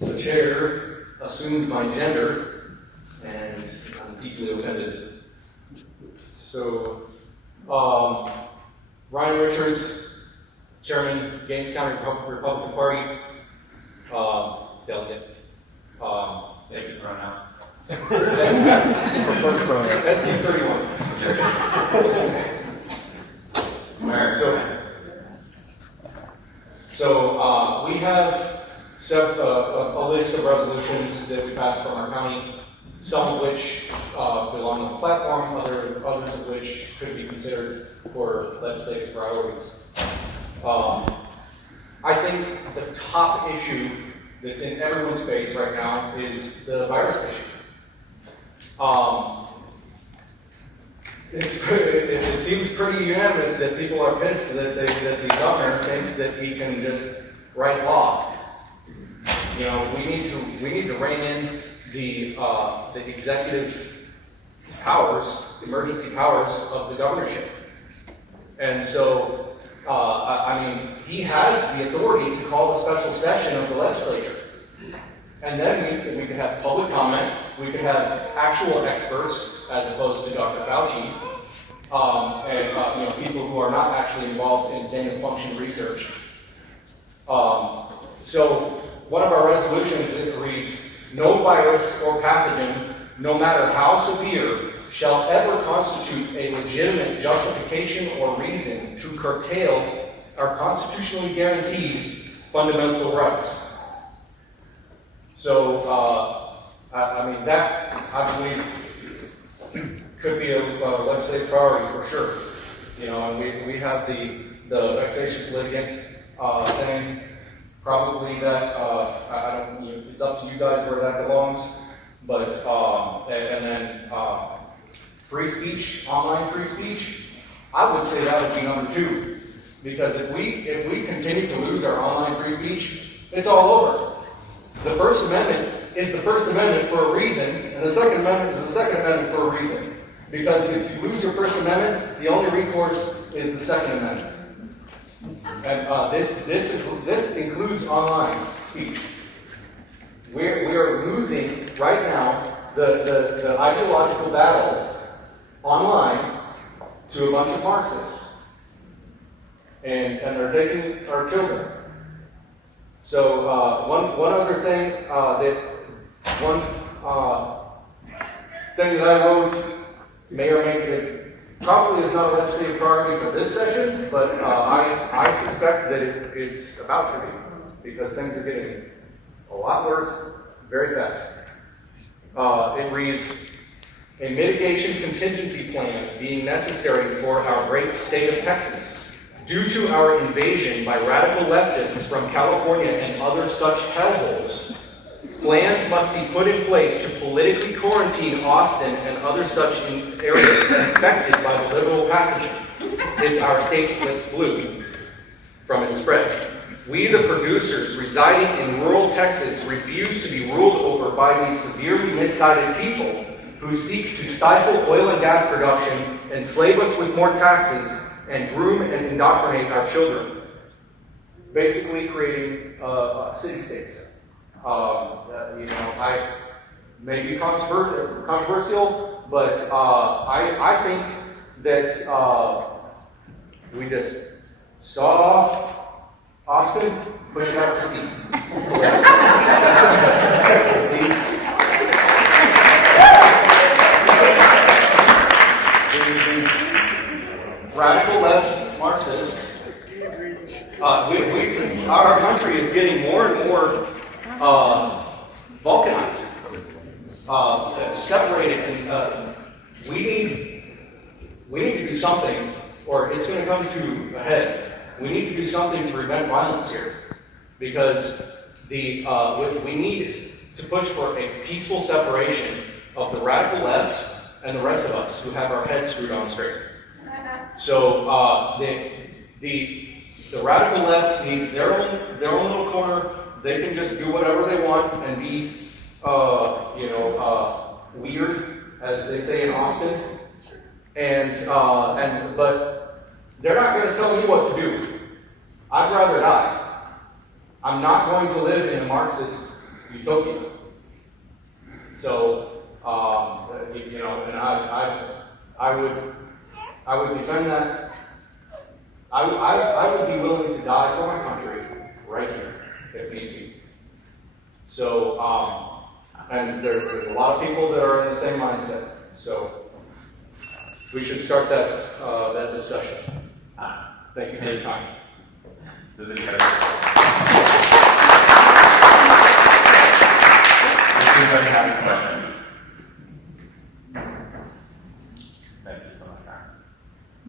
the chair assumed my gender, and I'm deeply offended. So, Ryan Richards, Chairman, Gaines County Republican Party, delegate. Take it pronoun. SD31. Alright, so we have a list of resolutions that we passed from our county, some of which belong on the platform, others of which could be considered for legislative priorities. I think the top issue that's in everyone's face right now is the virus issue. It seems pretty unanimous that people are pissed that the governor thinks that he can just write law. You know, we need to rein in the executive powers, emergency powers of the governorship. And so, I mean, he has the authority to call a special session of the legislature. And then we could have public comment, we could have actual experts, as opposed to Dr. Fauci, and people who are not actually involved in gain-of-function research. So one of our resolutions reads, "No virus or pathogen, no matter how severe, shall ever constitute a legitimate justification or reason to curtail our constitutionally guaranteed fundamental rights." So, I mean, that, I believe, could be a legislative priority for sure. You know, and we have the vexatious litigant thing. Probably that, I don't, it's up to you guys where that belongs. But, and then free speech, online free speech, I would say that would be number 2. Because if we continue to lose our online free speech, it's all over. The First Amendment is the First Amendment for a reason, and the Second Amendment is the Second Amendment for a reason. Because if you lose your First Amendment, the only recourse is the Second Amendment. And this includes online speech. We are losing right now the ideological battle online to a bunch of Marxists, and they're taking our children. So one other thing thing that I wrote may or may probably is not a legislative priority for this session, but I suspect that it's about to be, because things are getting a lot worse very fast. It reads, "A mitigation contingency plan being necessary for our great state of Texas, due to our invasion by radical leftists from California and other such hellholes, plans must be put in place to politically quarantine Austin and other such areas affected by the liberal pathogen if our state flips blue from its spread. We, the producers residing in rural Texas, refuse to be ruled over by these severely misguided people who seek to stifle oil and gas production, enslave us with more taxes, and groom and indoctrinate our children." Basically creating city-states. I may be controversial, but I think that we just start off Austin, push it out to sea. These radical left Marxists, our country is getting more and more balkanized, separated, and we need to do something, or it's going to come to a head. We need to do something to prevent violence here, because we need to push for a peaceful separation of the radical left and the rest of us who have our heads screwed on straight. So the radical left needs their own little corner. They can just do whatever they want and be weird, as they say in Austin. But they're not going to tell me what to do. I'd rather die. I'm not going to live in a Marxist utopia. So, you know, and I would defend that. I would be willing to die for my country right here, if need be. So, and there's a lot of people that are in the same mindset. So, we should start that discussion. Thank you for your time. Does anybody have any questions?